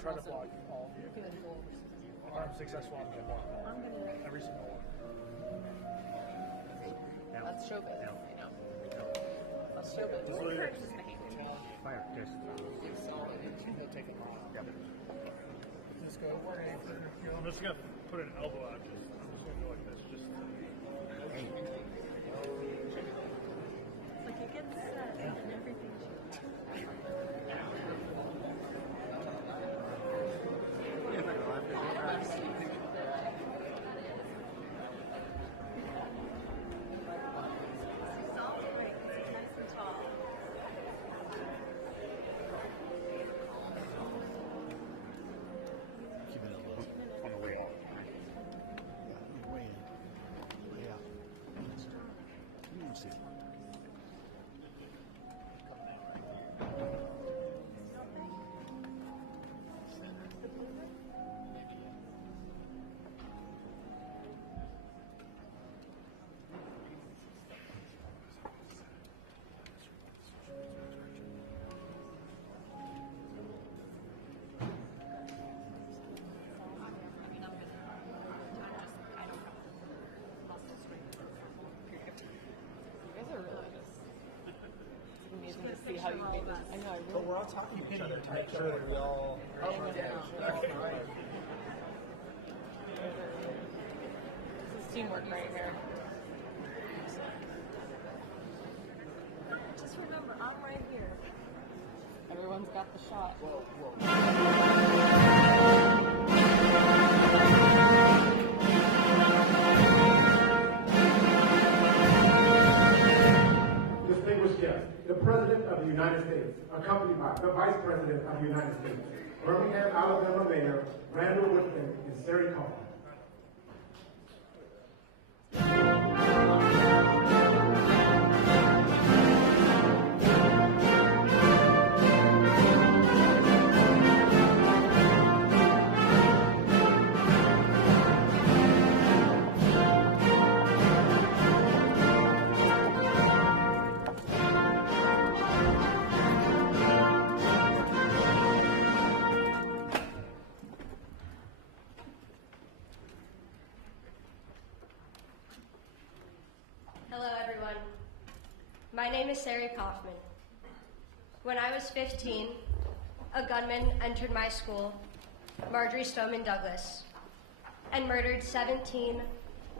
try to block all of you. If I'm successful, I'm going to block all of you. Every single one. That's showbiz. I know. That's showbiz. This What encourages this behavior? Fire, just. It's solid. He'll take it long. Yep. Just go for it. I'm just going to put an elbow out. I'm just going to go like this. Just. Like it gets set and everything. On the way out. Yeah, way in. Yeah. You can see. You guys are really just. It's amazing to see how you made this. I know. I But really. we're all talking to each other to make sure that we all are right. This is teamwork right here. Just remember, I'm right here. Everyone's got the shot. Distinguished guests, the President of the United States, accompanied by the Vice President of the United States, Birmingham, Alabama Mayor Randall Woodin and Sari Kaufman. Hello, everyone. My name is Sari Kaufman. When I was 15, a gunman entered my school, Marjorie Stoneman Douglas, and murdered 17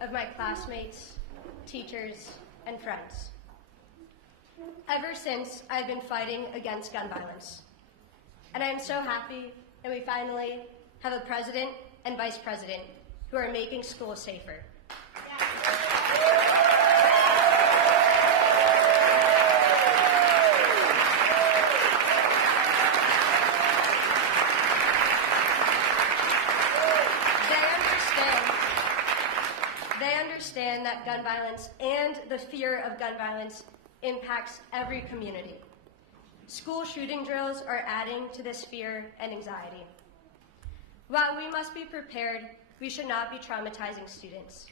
of my classmates, teachers, and friends. Ever since, I've been fighting against gun violence. And I am so happy that we finally have a president and vice president who are making schools safer. They understand that gun violence and the fear of gun violence impacts every community. School shooting drills are adding to this fear and anxiety. While we must be prepared, we should not be traumatizing students.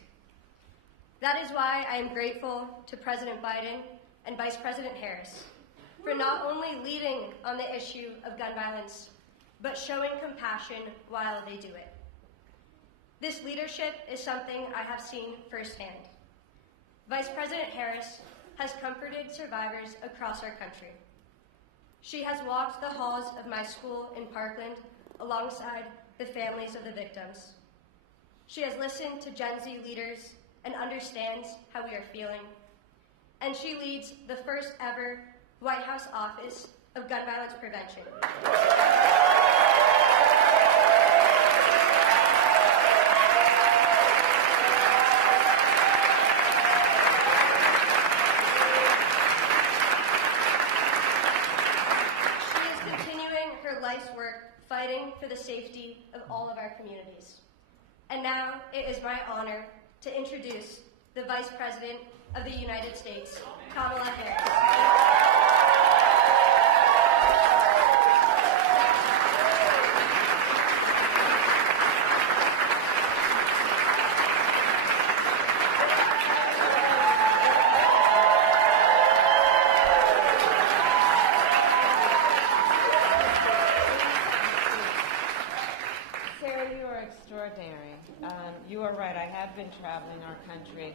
That is why I am grateful to President Biden and Vice President Harris for not only leading on the issue of gun violence, but showing compassion while they do it. This leadership is something I have seen firsthand. Vice President Harris has comforted survivors across our country. She has walked the halls of my school in Parkland alongside the families of the victims. She has listened to Gen Z leaders and understands how we are feeling. And she leads the first ever White House Office of Gun Violence Prevention. Life's work fighting for the safety of all of our communities. And now it is my honor to introduce the Vice President of the United States, Kamala Harris. traveling our country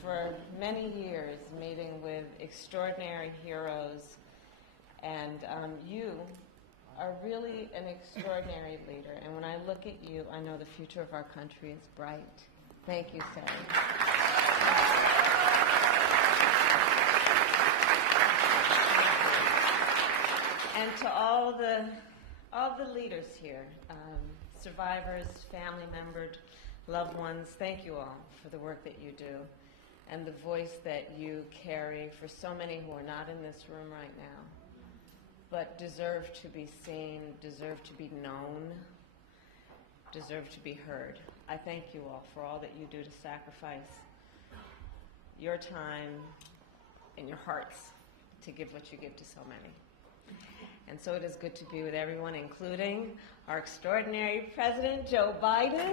for many years, meeting with extraordinary heroes, and you are really an extraordinary leader. And when I look at you, I know the future of our country is bright. Thank you, Sari. And to all the leaders here, survivors, family members, loved ones, thank you all for the work that you do and the voice that you carry for so many who are not in this room right now, but deserve to be seen, deserve to be known, deserve to be heard. I thank you all for all that you do to sacrifice your time and your hearts to give what you give to so many. And so it is good to be with everyone, including our extraordinary President, Joe Biden.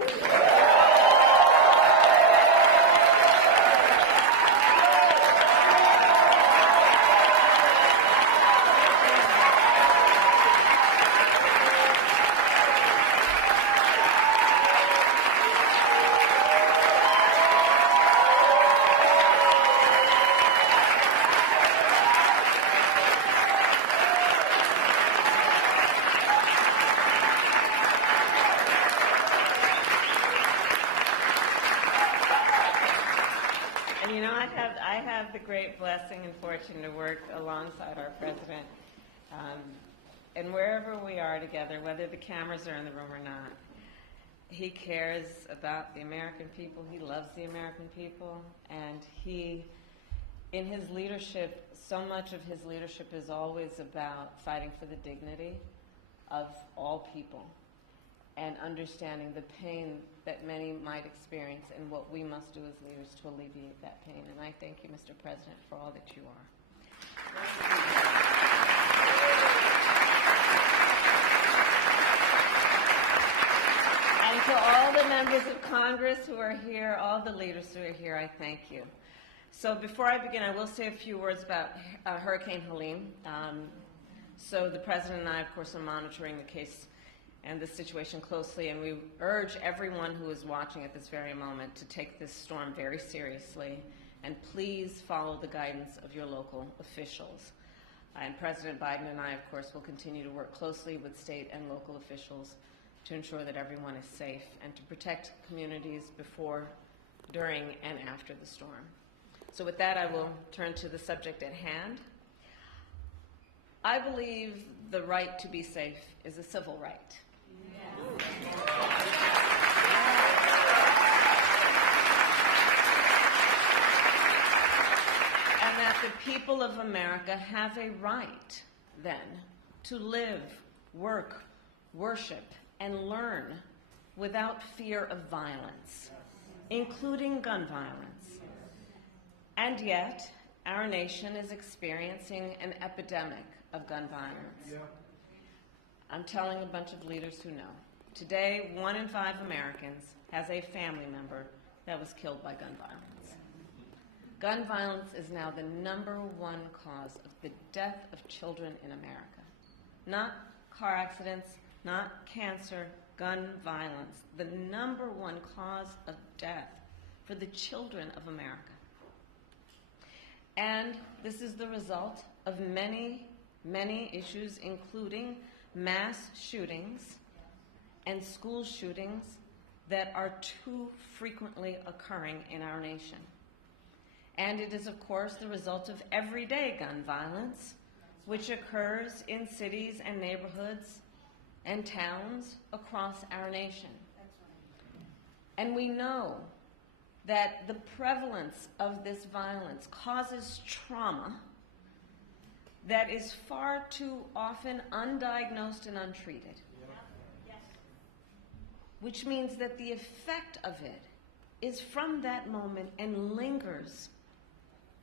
I have the great blessing and fortune to work alongside our president. And wherever we are together, whether the cameras are in the room or not, he cares about the American people. He loves the American people. And he, in his leadership, so much of his leadership is always about fighting for the dignity of all people and understanding the pain that many might experience and what we must do as leaders to alleviate that pain. And I thank you, Mr. President, for all that you are. And to all the members of Congress who are here, all the leaders who are here, I thank you. So before I begin, I will say a few words about Hurricane Helene. So the President and I, of course, are monitoring the case and the situation closely, and we urge everyone who is watching at this very moment to take this storm very seriously, and please follow the guidance of your local officials. And President Biden and I, of course, will continue to work closely with state and local officials to ensure that everyone is safe and to protect communities before, during, and after the storm. So with that, I will turn to the subject at hand. I believe the right to be safe is a civil right. And that the people of America have a right, then, to live, work, worship, and learn without fear of violence, including gun violence. And yet, our nation is experiencing an epidemic of gun violence. I'm telling a bunch of leaders who know. Today, 1 in 5 Americans has a family member that was killed by gun violence. Gun violence is now the #1 cause of the death of children in America. Not car accidents, not cancer, gun violence. The #1 cause of death for the children of America. And this is the result of many, many issues, including mass shootings and school shootings that are too frequently occurring in our nation. And it is, of course, the result of everyday gun violence, which occurs in cities and neighborhoods and towns across our nation. And we know that the prevalence of this violence causes trauma that is far too often undiagnosed and untreated. Which means that the effect of it is from that moment and lingers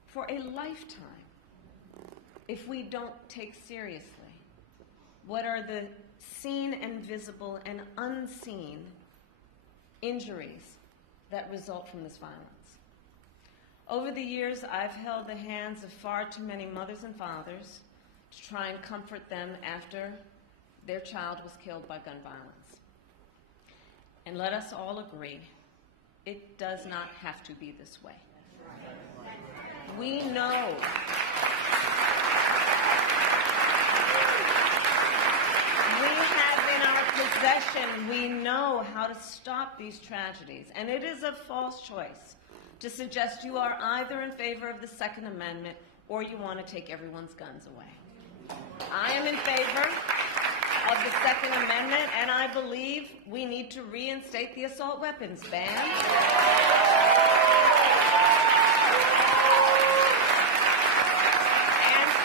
for a lifetime if we don't take seriously what are the seen and visible and unseen injuries that result from this violence. Over the years, I've held the hands of far too many mothers and fathers to try and comfort them after their child was killed by gun violence. And let us all agree It does not have to be this way. We know. We know how to stop these tragedies, and it is a false choice to suggest you are either in favor of the Second Amendment or you want to take everyone's guns away. I am in favor of the Second Amendment, and I believe we need to reinstate the assault weapons ban. And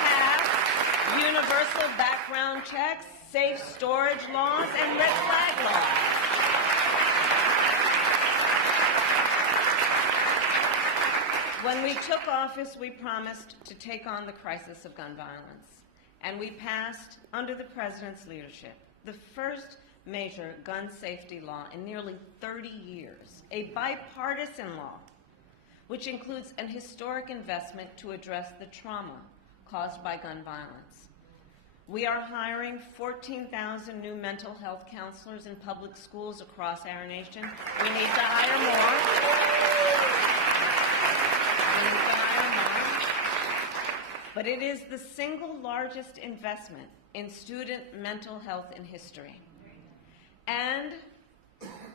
pass universal background checks, safe storage laws, and red flag laws. When we took office, we promised to take on the crisis of gun violence, and we passed, under the President's leadership, the first major gun safety law in nearly 30 years, a bipartisan law, which includes an historic investment to address the trauma caused by gun violence. We are hiring 14,000 new mental health counselors in public schools across our nation. We need to hire more. But it is the single largest investment in student mental health in history. And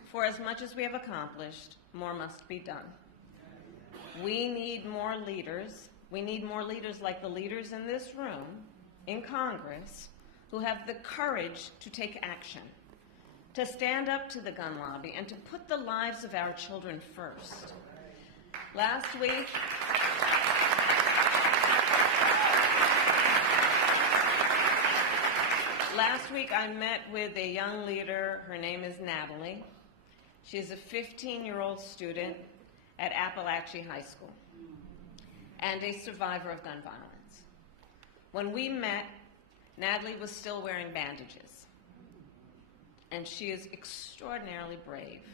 for as much as we have accomplished, more must be done. We need more leaders. We need more leaders like the leaders in this room, in Congress, who have the courage to take action, to stand up to the gun lobby, and to put the lives of our children first. Last week I met with a young leader. Her name is Natalie. She is a 15-year-old student at Appalachia High School and a survivor of gun violence. When we met, Natalie was still wearing bandages, and she is extraordinarily brave.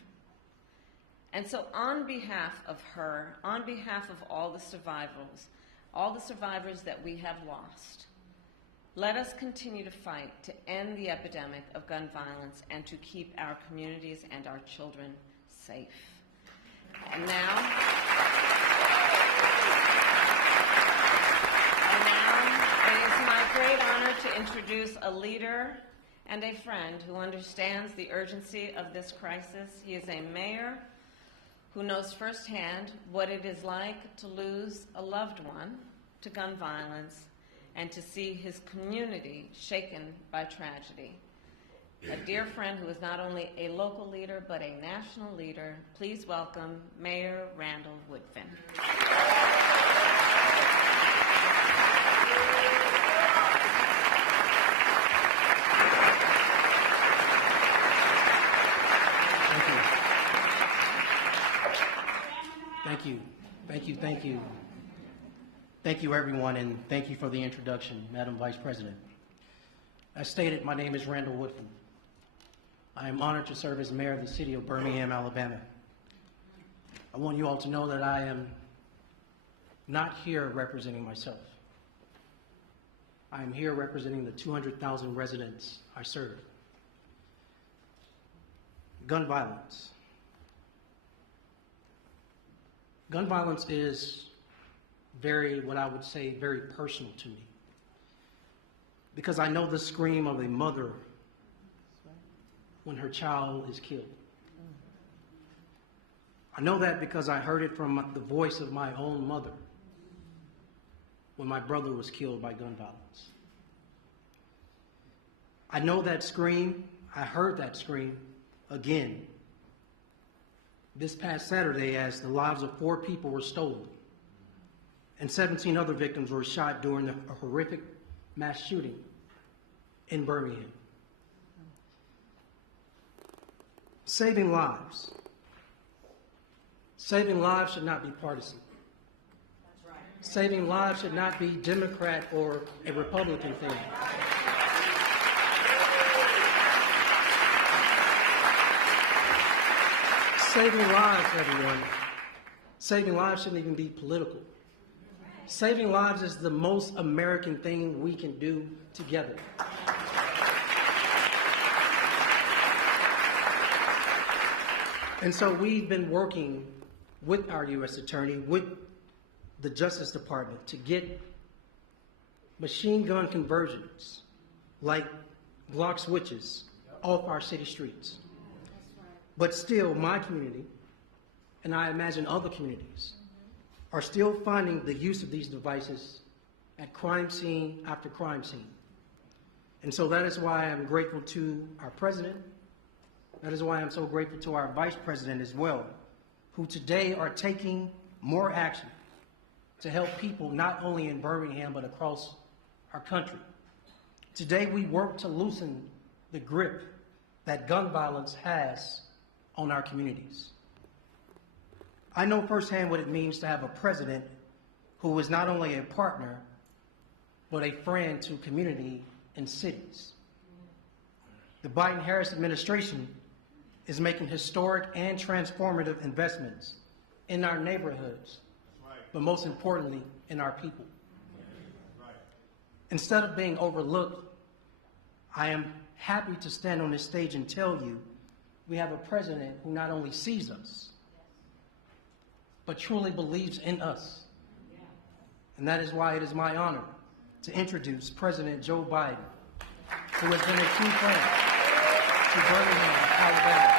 And so on behalf of her, on behalf of all the survivors that we have lost, let us continue to fight to end the epidemic of gun violence and to keep our communities and our children safe. And now it is my great honor to introduce a leader and a friend who understands the urgency of this crisis. He is a mayor who knows firsthand what it is like to lose a loved one to gun violence and to see his community shaken by tragedy. A dear friend who is not only a local leader but a national leader. Please welcome Mayor Randall Woodin. Thank you, everyone, and thank you for the introduction, Madam Vice President. As stated, my name is Randall Woodin. I am honored to serve as mayor of the city of Birmingham, Alabama. I want you all to know that I am not here representing myself. I am here representing the 200,000 residents I serve. Gun violence. Gun violence is what I would say, very personal to me. Because I know the scream of a mother when her child is killed. I know that because I heard it from the voice of my own mother when my brother was killed by gun violence. I know that scream, I heard that scream again this past Saturday as the lives of 4 people were stolen and 17 other victims were shot during a horrific mass shooting in Birmingham. Saving lives. Saving lives should not be partisan. That's right. Saving lives should not be Democrat or a Republican thing. Saving lives, everyone. Saving lives shouldn't even be political. Saving lives is the most American thing we can do together. And so we've been working with our U.S. Attorney, with the Justice Department, to get machine gun conversions like Glock switches off our city streets. But still, my community, and I imagine other communities, are still finding the use of these devices at crime scene after crime scene. And so that is why I'm grateful to our president. That is why I'm so grateful to our vice president as well, who today are taking more action to help people not only in Birmingham but across our country. Today we work to loosen the grip that gun violence has on our communities. I know firsthand what it means to have a president who is not only a partner, but a friend to community and cities. The Biden-Harris administration is making historic and transformative investments in our neighborhoods, but most importantly, in our people. Instead of being overlooked, I am happy to stand on this stage and tell you we have a president who not only sees us, but truly believes in us. And that is why it is my honor to introduce President Joe Biden, who has been a true friend to Birmingham, Alabama.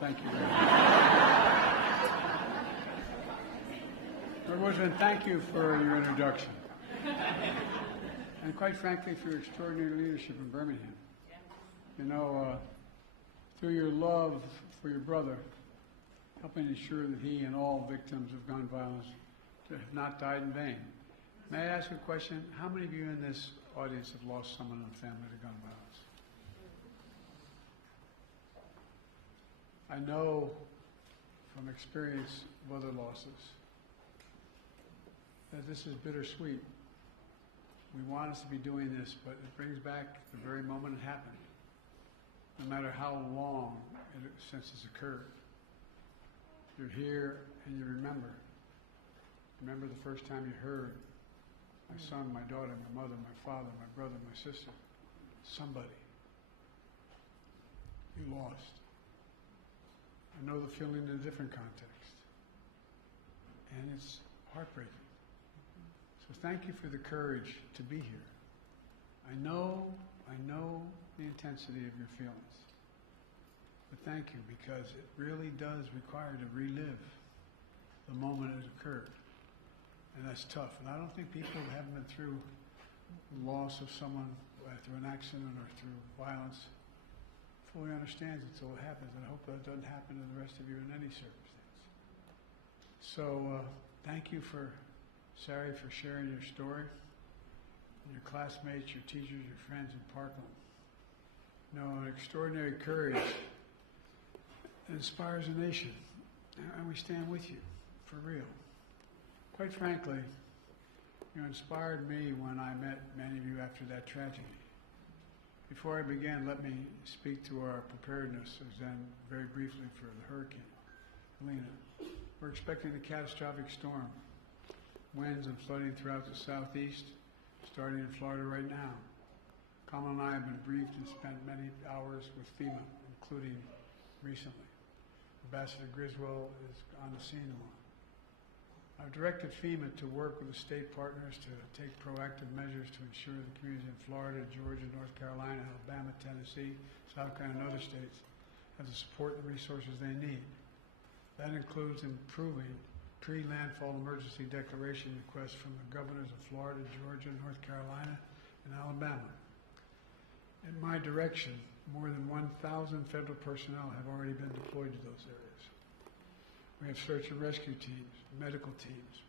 Thank you very much. Lord Woodin, thank you for your introduction. And quite frankly, for your extraordinary leadership in Birmingham. You know, through your love for your brother, helping ensure that he and all victims of gun violence have not died in vain. May I ask a question? How many of you in this audience have lost someone in the family to gun violence? I know from experience of other losses that this is bittersweet. We want us to be doing this, but it brings back the very moment it happened, no matter how long since it's occurred. You're here and you remember. Remember the first time you heard my son, my daughter, my mother, my father, my brother, my sister, somebody you lost. I know the feeling in a different context, and it's heartbreaking. So thank you for the courage to be here. I know the intensity of your feelings, but thank you, because it really does require to relive the moment it occurred, and that's tough. And I don't think people who haven't been through the loss of someone through an accident or through violence fully understands until it happens, and I hope that doesn't happen to the rest of you in any circumstance. So thank you for Sari for sharing your story, your classmates, your teachers, your friends in Parkland. You know, an extraordinary courage inspires a nation, and we stand with you, for real. Quite frankly, you inspired me when I met many of you after that tragedy. Before I begin, let me speak to our preparedness, as then very briefly for the hurricane, Helene. We're expecting a catastrophic storm, winds and flooding throughout the southeast, starting in Florida right now. Kamala and I have been briefed and spent many hours with FEMA, including recently. Ambassador Griswold is on the scene tomorrow. I've directed FEMA to work with the state partners to take proactive measures to ensure the communities in Florida, Georgia, North Carolina, Alabama, Tennessee, South Carolina, and other states have the support and resources they need. That includes improving pre-landfall emergency declaration request from the governors of Florida, Georgia, North Carolina, and Alabama. In my direction, more than 1,000 federal personnel have already been deployed to those areas. We have search and rescue teams, medical teams,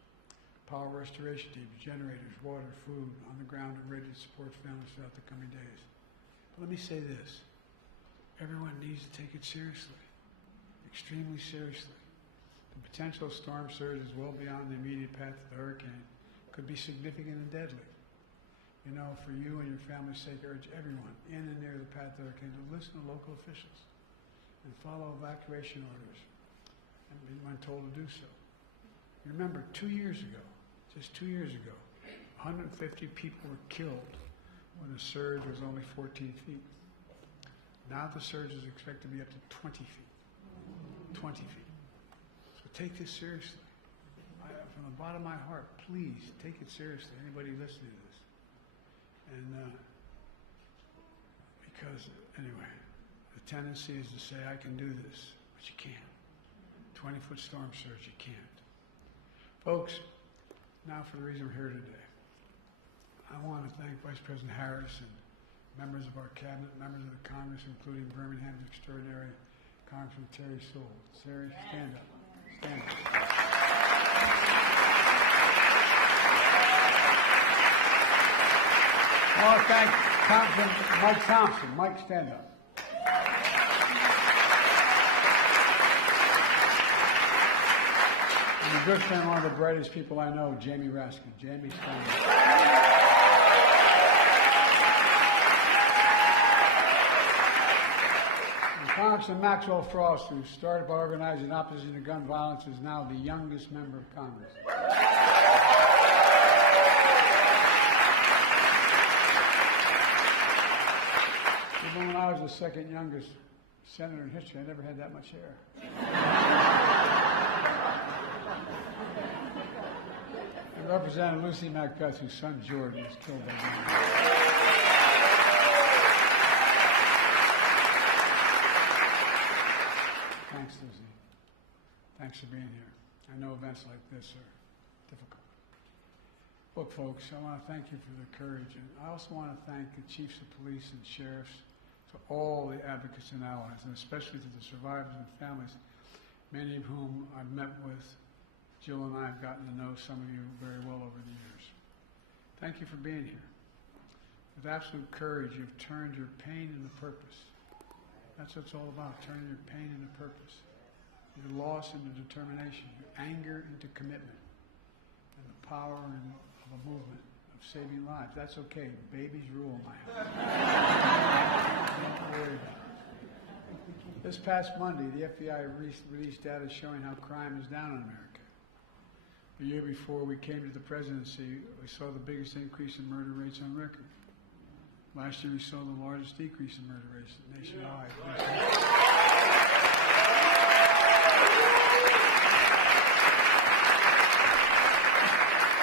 power restoration teams, generators, water, food on the ground and ready to support families throughout the coming days. But let me say this. Everyone needs to take it seriously, extremely seriously. The potential storm surge is well beyond the immediate path of the hurricane. Could be significant and deadly. You know, for you and your family's sake, I urge everyone in and near the path of the hurricane to listen to local officials and follow evacuation orders and be when told to do so. You remember, 2 years ago, just 2 years ago, 150 people were killed when the surge was only 14 feet. Now the surge is expected to be up to 20 feet. 20 feet. So take this seriously. From the bottom of my heart, please take it seriously, anybody listening to this. And because, anyway, the tendency is to say, I can do this, but you can't. 20-foot storm surge, you can't. Folks, now for the reason we're here today. I want to thank Vice President Harris and members of our cabinet, members of the Congress, including Birmingham's extraordinary Congressman Terry Sewell. Sari, stand up. Stand up. I want to thank Congressman Mike Thompson. Mike, stand up. And a good friend, one of the brightest people I know, Jamie Raskin. Jamie, stand up. Congressman Maxwell Frost, who started by organizing opposition to gun violence, is now the youngest member of Congress. Even when I was the second youngest senator in history, I never had that much hair. And Representative Lucy McBeth, whose son Jordan was killed by guns. Thanks, Lucy. Thanks for being here. I know events like this are difficult. Look, folks, I want to thank you for the courage, and I also want to thank the chiefs of police and sheriffs, to all the advocates and allies, and especially to the survivors and families, many of whom I've met with. Jill and I have gotten to know some of you very well over the years. Thank you for being here. With absolute courage, you've turned your pain into purpose. That's what it's all about, turning your pain into purpose, your loss into determination, your anger into commitment, and the power of a movement of saving lives. That's okay. Babies rule in my house. Don't worry about it. This past Monday, the FBI released data showing how crime is down in America. The year before we came to the presidency, we saw the biggest increase in murder rates on record. Last year we saw the largest decrease in murder rates nationwide.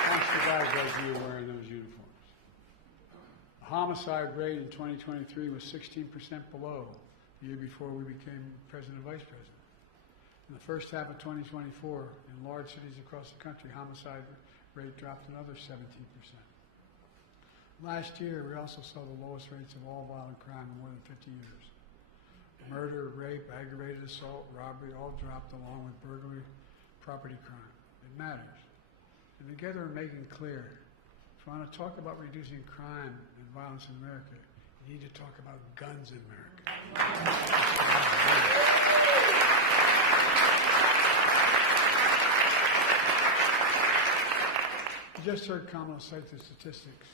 Thanks to guys like you wearing those uniforms. The homicide rate in 2023 was 16% below the year before we became president and vice president. In the first half of 2024, in large cities across the country, homicide rate dropped another 17%. Last year, we also saw the lowest rates of all violent crime in more than 50 years. Murder, rape, aggravated assault, robbery all dropped along with burglary, property crime. It matters. And together we're making clear, if you want to talk about reducing crime and violence in America, you need to talk about guns in America. You just heard Kamala cite the statistics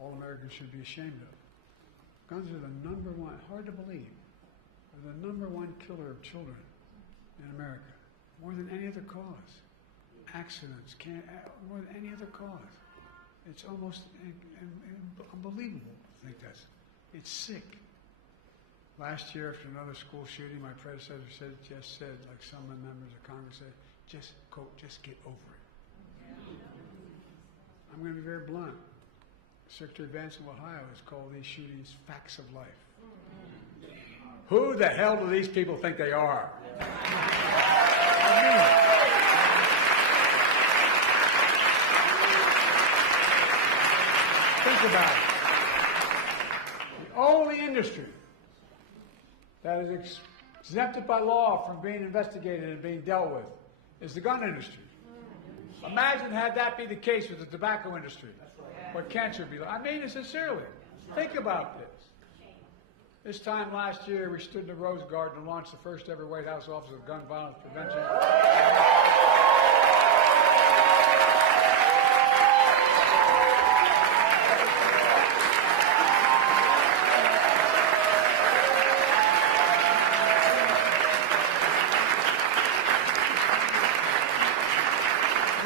all Americans should be ashamed of. Guns are the number one, hard to believe, are the number one killer of children in America, more than any other cause. Accidents, more than any other cause. It's almost unbelievable to think it's sick. Last year, after another school shooting, my predecessor said, like some members of Congress said, just get over it. I'm going to be very blunt. Secretary Vance of Ohio has called these shootings facts of life. Who the hell do these people think they are? Think about it. The only industry that is exempted by law from being investigated and being dealt with is the gun industry. Imagine had that be the case with the tobacco industry. What cancer would be like. I mean it sincerely. Think about this. This time last year, we stood in the Rose Garden and launched the first ever White House Office of Gun Violence Prevention.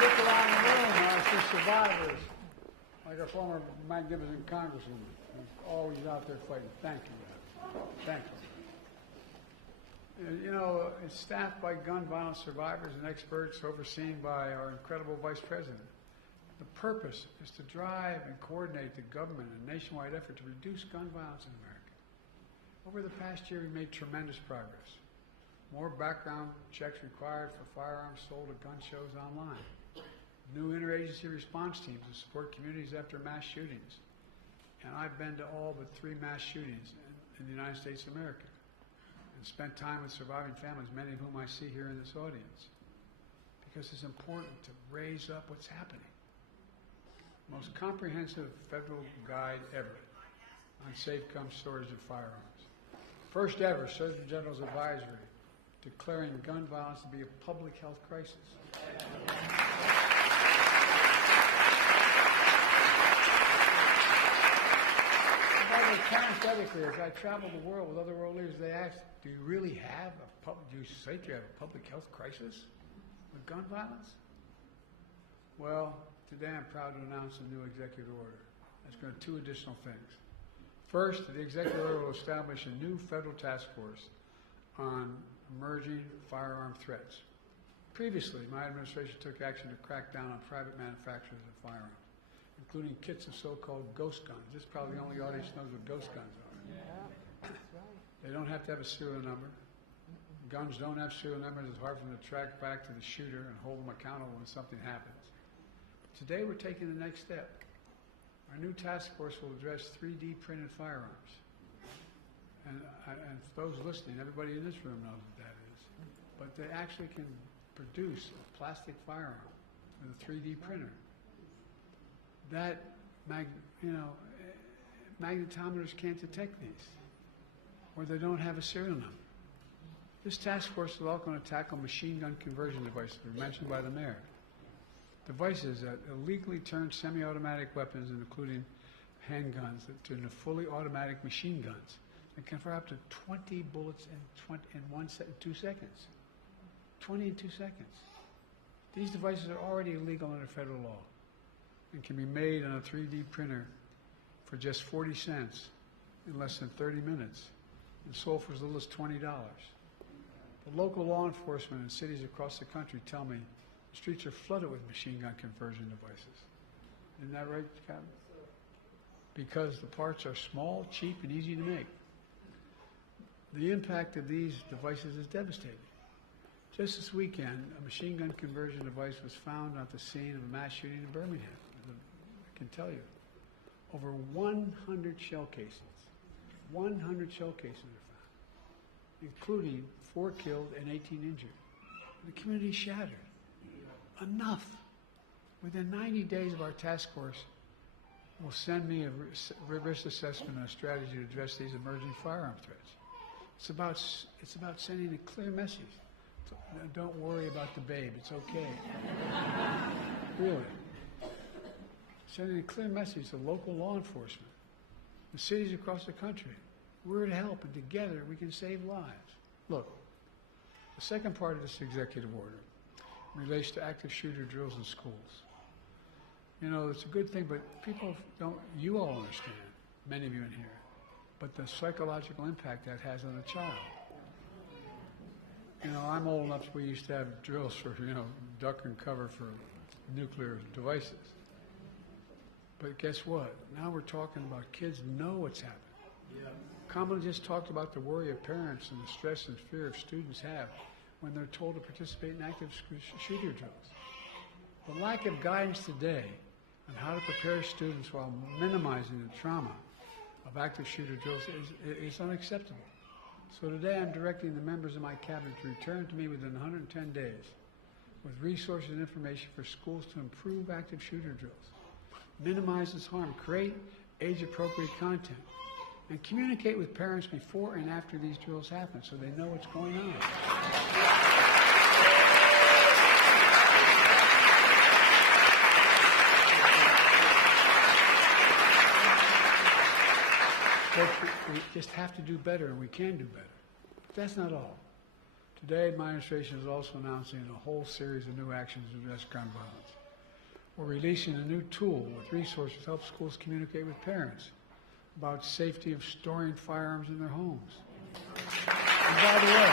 Look around the room, I see survivors, like our former magnificent congresswoman, who's always out there fighting. Thank you, guys. Thank you. You know, it's staffed by gun violence survivors and experts overseen by our incredible Vice President. The purpose is to drive and coordinate the government in a nationwide effort to reduce gun violence in America. Over the past year, we made tremendous progress. More background checks required for firearms sold at gun shows online. New interagency response teams to support communities after mass shootings. And I've been to all but 3 mass shootings in the United States of America and spent time with surviving families, many of whom I see here in this audience, because it's important to raise up what's happening. Most comprehensive federal guide ever on safe gun storage of firearms. First ever Surgeon General's advisory declaring gun violence to be a public health crisis. Parenthetically, as I travel the world with other world leaders, they ask, do you really have do you say you have a public health crisis with gun violence? Well, today I'm proud to announce a new executive order. That's going to do 2 additional things. First, the executive order will establish a new federal task force on emerging firearm threats. Previously, my administration took action to crack down on private manufacturers of firearms, including kits of so-called ghost guns. This is probably the only audience knows what ghost guns are. They don't have to have a serial number. Guns don't have serial numbers. It's hard for them to track back to the shooter and hold them accountable when something happens. Today we're taking the next step. Our new task force will address 3D printed firearms. And for those listening, everybody in this room knows what that is. But they actually can produce a plastic firearm with a 3D printer. That, magnetometers can't detect these, or they don't have a serial number. This task force is also going to tackle machine gun conversion devices mentioned by the mayor. Devices that illegally turn semi-automatic weapons, including handguns, into fully automatic machine guns and can fire up to 20 bullets in 2 seconds. 20 in 2 seconds. These devices are already illegal under federal law and can be made on a 3D printer for just 40 cents in less than 30 minutes and sold for as little as $20. The local law enforcement in cities across the country tell me the streets are flooded with machine gun conversion devices. Isn't that right, Captain? Because the parts are small, cheap, and easy to make. The impact of these devices is devastating. Just this weekend, a machine gun conversion device was found at the scene of a mass shooting in Birmingham. I can tell you, over 100 shell casings. 100 shell casings are found, including 4 killed and 18 injured. The community is shattered. Enough. Within 90 days of our task force will send me a risk assessment and a strategy to address these emerging firearm threats. It's about sending a clear message. Don't worry about the babe. It's okay. Really. Sending a clear message to local law enforcement, the cities across the country. We're to help, and together we can save lives. Look, the second part of this executive order relates to active shooter drills in schools. You know, it's a good thing, but people don't, you all understand, many of you in here, but the psychological impact that has on a child. You know, I'm old enough, we used to have drills for, duck and cover for nuclear devices. But guess what? Now we're talking about kids know what's happening. Yeah. Kamala just talked about the worry of parents and the stress and fear of students have when they're told to participate in active shooter drills. The lack of guidance today on how to prepare students while minimizing the trauma of active shooter drills is unacceptable. So today I'm directing the members of my cabinet to return to me within 110 days with resources and information for schools to improve active shooter drills, minimize this harm, create age-appropriate content, and communicate with parents before and after these drills happen so they know what's going on. We just have to do better, and we can do better. But that's not all. Today, my administration is also announcing a whole series of new actions to address gun violence. We're releasing a new tool with resources to help schools communicate with parents about safety of storing firearms in their homes. And by the way,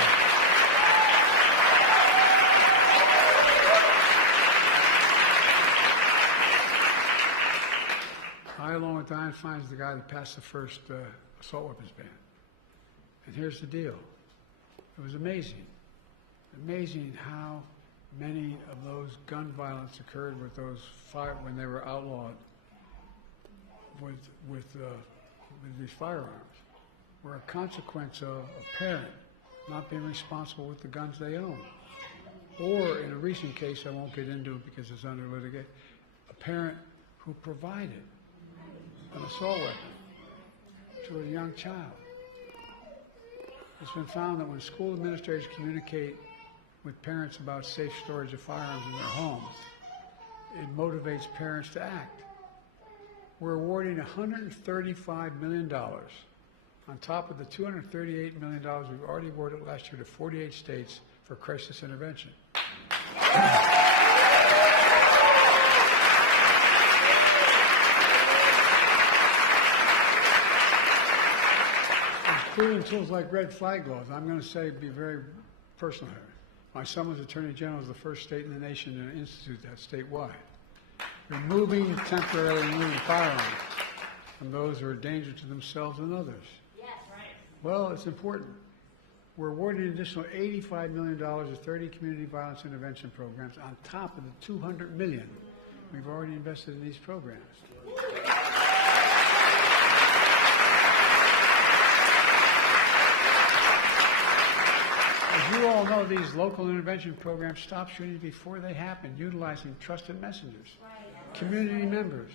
I, along with Diane Fines, the guy that passed the first assault weapons ban. And here's the deal. It was amazing. Amazing how many of those gun violence occurred with those when they were outlawed with these firearms were a consequence of a parent not being responsible with the guns they own. Or in a recent case, I won't get into it because it's under litigation, a parent who provided an assault weapon to a young child. It's been found that when school administrators communicate with parents about safe storage of firearms in their homes, it motivates parents to act. We're awarding $135 million on top of the $238 million we've already awarded last year to 48 states for crisis intervention. Including tools like red flag laws. I'm going to say, be very personal here. My son was Attorney General of the first state in the nation to institute that statewide. Temporarily removing firearms from those who are a danger to themselves and others. Yes, right. Well, it's important. We're awarding an additional $85 million to 30 community violence intervention programs on top of the $200 million we've already invested in these programs. As you all know, these local intervention programs stop shootings before they happen, utilizing trusted messengers, community members,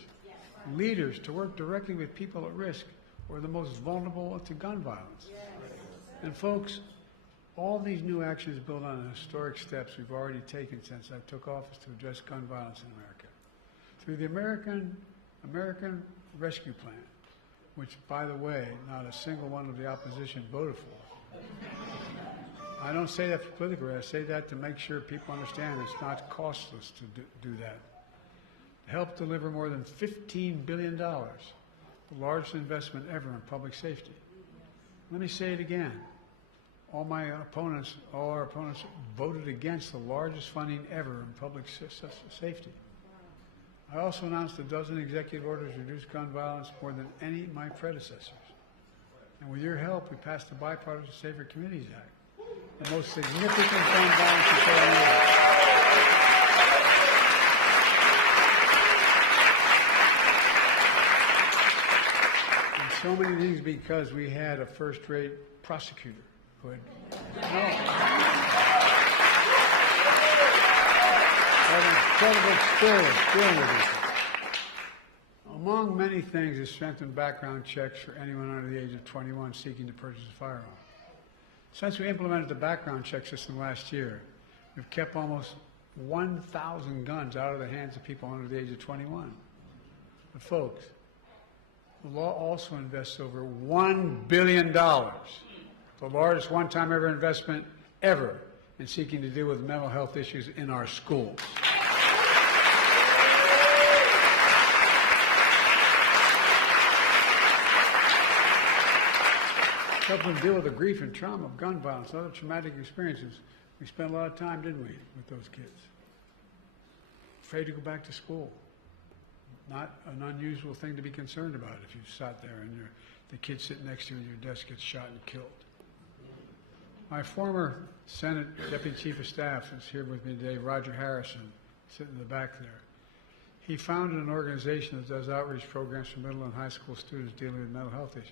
leaders to work directly with people at risk or the most vulnerable to gun violence. And folks, all these new actions build on the historic steps we've already taken since I took office to address gun violence in America. Through the American Rescue Plan, which, by the way, not a single one of the opposition voted for. I don't say that for political reasons. I say that to make sure people understand it's not costless to do that. Helped deliver more than $15 billion, the largest investment ever in public safety. Let me say it again. All our opponents voted against the largest funding ever in public safety. I also announced a dozen executive orders to reduce gun violence more than any of my predecessors. And with your help, we passed the Bipartisan Safer Communities Act, the most significant gun violence control year. And so many things because we had a first-rate prosecutor who had an incredible experience dealing with these things. Among many things is strengthened background checks for anyone under the age of 21 seeking to purchase a firearm. Since we implemented the background check system last year, we've kept almost 1,000 guns out of the hands of people under the age of 21. But folks, the law also invests over $1 billion, the largest one-time ever investment ever in seeking to deal with mental health issues in our schools. Help them deal with the grief and trauma of gun violence and other traumatic experiences. We spent a lot of time, didn't we, with those kids? Afraid to go back to school. Not an unusual thing to be concerned about if you sat there and the kid sitting next to you and your desk gets shot and killed. My former Senate Deputy Chief of Staff is here with me today, Roger Harrison, sitting in the back there. He founded an organization that does outreach programs for middle and high school students dealing with mental health issues.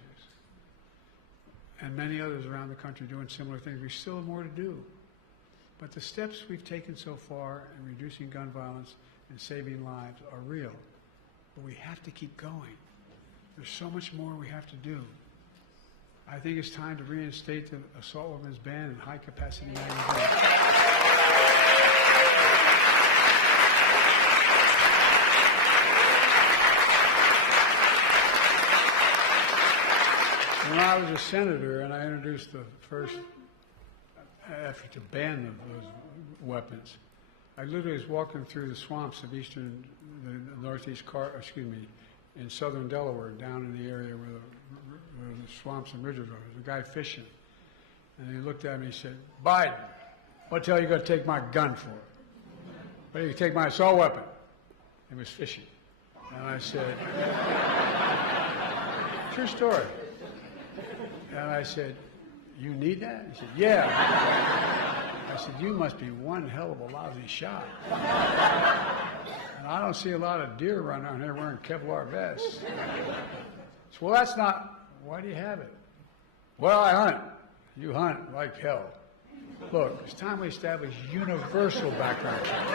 And many others around the country doing similar things. We still have more to do. But the steps we've taken so far in reducing gun violence and saving lives are real. But we have to keep going. There's so much more we have to do. I think it's time to reinstate the assault weapons ban and high-capacity magazines. When I was a senator and I introduced the first effort to ban those weapons, I literally was walking through the swamps of in southern Delaware, down in the area where the swamps and ridges are. There's a guy fishing, and he looked at me and he said, "Biden, what the hell are you going to take my gun for? What do you take my assault weapon?" He was fishing, and I said, "True story." And I said, "You need that?" He said, "Yeah." I said, "You must be one hell of a lousy shot." And I don't see a lot of deer running around here wearing Kevlar vests. So, well, that's not, why do you have it? Well, I hunt. You hunt like hell. Look, it's time we establish universal background checks.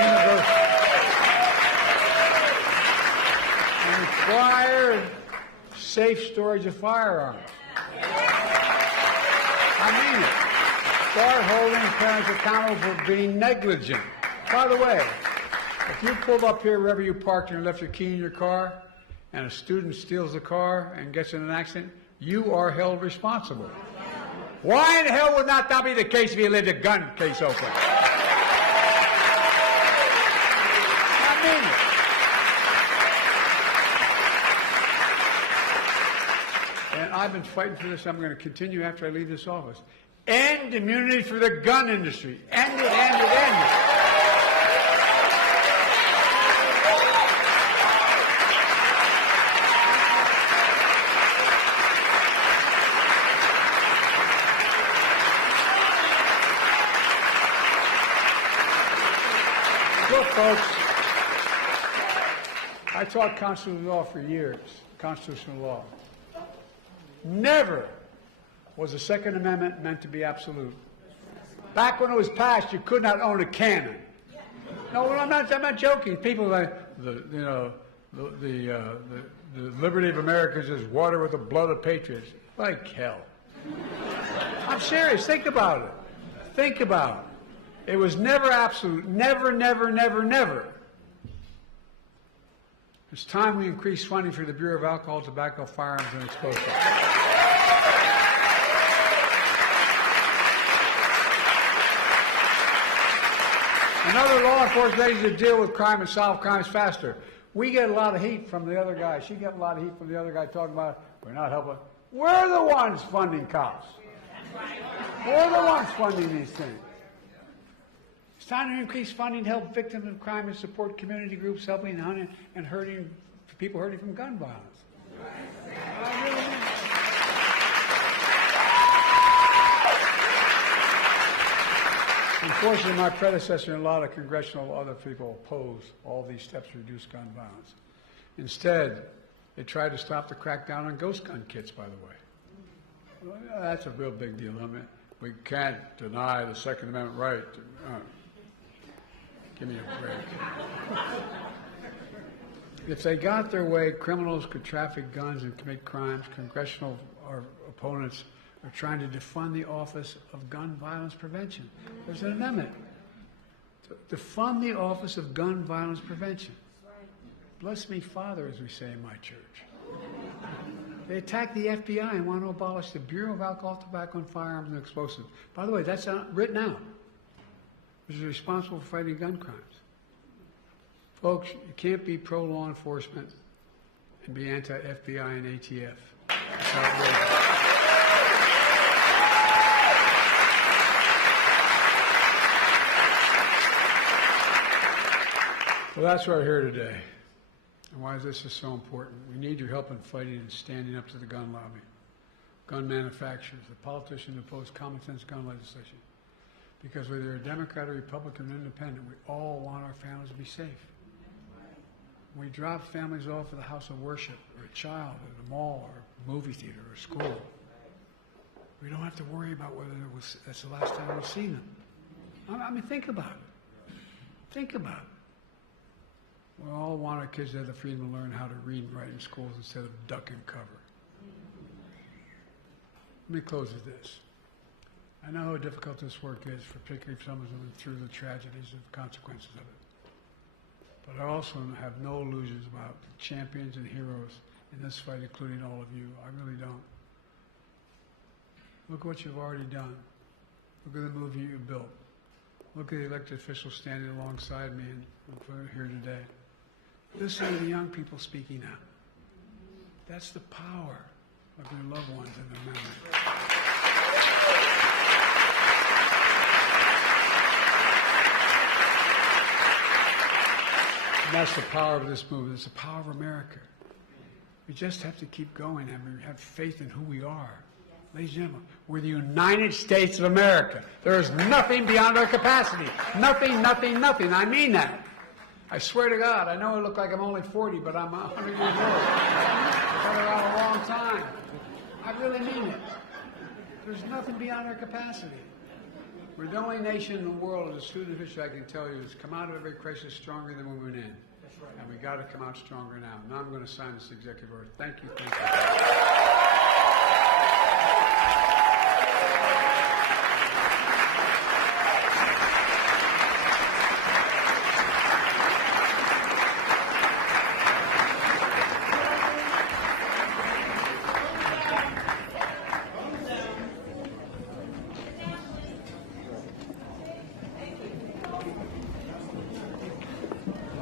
Universal. And require safe storage of firearms. I mean it. Start holding parents accountable for being negligent. By the way, if you pulled up here wherever you parked and left your key in your car, and a student steals the car and gets in an accident, you are held responsible. Why in the hell would not that be the case if you left a gun case open? I mean it. And I've been fighting for this. I'm going to continue after I leave this office. End immunity for the gun industry. End it, end it, end it. Look, folks, I taught constitutional law for years, constitutional law. Never was the Second Amendment meant to be absolute. Back when it was passed, you could not own a cannon. No, I'm not joking. People like the liberty of Americans is water with the blood of patriots. Like hell. I'm serious. Think about it. Think about it. It was never absolute. Never, never, never, never. It's time we increase funding for the Bureau of Alcohol, Tobacco, Firearms, and Explosives. Another law enforcement agency to deal with crime and solve crimes faster. We get a lot of heat from the other guy. She gets a lot of heat from the other guy talking about, we're not helping. We're the ones funding cops. We're the ones funding these things. It's time to increase funding to help victims of crime and support community groups helping and hurting people hurting from gun violence. Unfortunately, my predecessor and a lot of congressional other people opposed all these steps to reduce gun violence. Instead, they tried to stop the crackdown on ghost gun kits, by the way. Well, that's a real big deal. I mean, we can't deny the Second Amendment right to, give me a break. If they got their way, criminals could traffic guns and commit crimes. Congressional opponents are trying to defund the Office of Gun Violence Prevention. There's an amendment to defund the Office of Gun Violence Prevention. Bless me, Father, as we say in my church. They attack the FBI and want to abolish the Bureau of Alcohol, Tobacco, and Firearms and Explosives. By the way, that's not written out. Which is responsible for fighting gun crimes. Folks, you can't be pro-law enforcement and be anti-FBI and ATF. That's how it works. Well, that's why we're here today. And why this is so important. We need your help in fighting and standing up to the gun lobby, gun manufacturers, the politicians who oppose common sense gun legislation. Because whether you're a Democrat or Republican or Independent, we all want our families to be safe. We drop families off at the house of worship, or a child at a mall, or a movie theater, or school. We don't have to worry about whether that's the last time we've seen them. I mean, think about it. Think about it. We all want our kids to have the freedom to learn how to read and write in schools instead of duck and cover. Let me close with this. I know how difficult this work is, particularly for someone who's been through the tragedies and consequences of it. But I also have no illusions about the champions and heroes in this fight, including all of you. I really don't. Look at what you've already done. Look at the movie you built. Look at the elected officials standing alongside me and here today. Listen to the young people speaking out. That's the power of their loved ones and their memories. And that's the power of this movement. It's the power of America. We just have to keep going and have faith in who we are. Ladies and gentlemen, we're the United States of America. There is nothing beyond our capacity. Nothing, nothing, nothing. I mean that. I swear to God, I know I look like I'm only 40, but I'm 100 years old. I've been around a long time. I really mean it. There's nothing beyond our capacity. We're the only nation in the world, as a student official, I can tell you, has come out of every crisis stronger than when we went in. That's right. And we got to come out stronger now. Now I'm going to sign this executive order. Thank you. Thank you.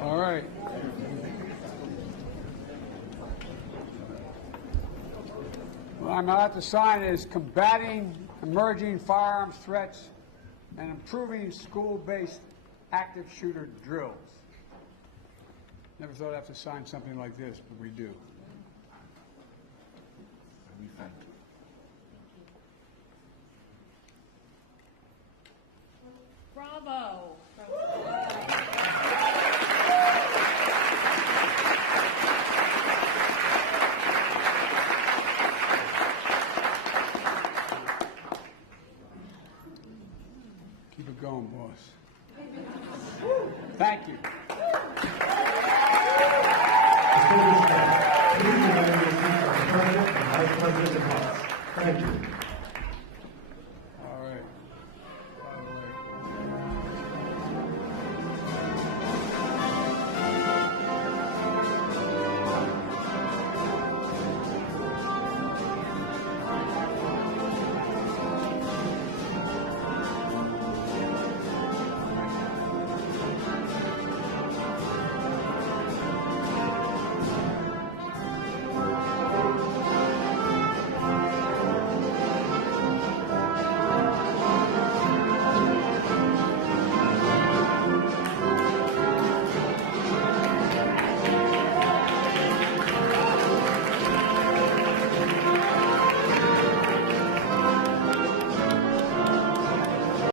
All right. What I'm about to sign is combating emerging firearms threats and improving school-based active shooter drills. Never thought I'd have to sign something like this, but we do. We thank you. Bravo. Keep it going, boss. Thank you.